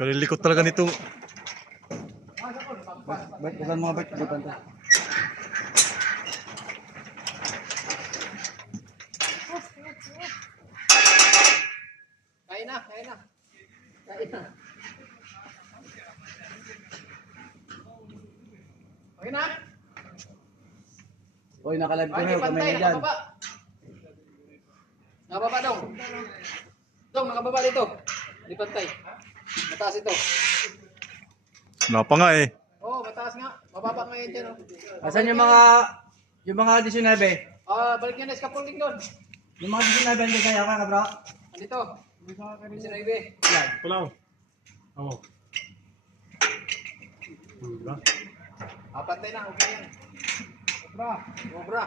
Kalilikot talaga nito. Ba't ilan mga ba't ikutan to? Kain na. Kain na. Okay na? Uy, nakalive ko Ay, na. Kamay pantay, na dyan. nakababa. Nakababa dong. Dong, nakababa dito. Di pantay. Mataas ito. Wala pa nga eh. Oo, mataas nga. Mababa nga yan dyan. Oh. Asan yung mga 19? Balik nyo na scaffolding doon. Yung mga 19 ang kaya ka bro? Andito. Sinaibe. Yan. Pulaw. Oo. Diba? Pantay na. Okay yan. Obra.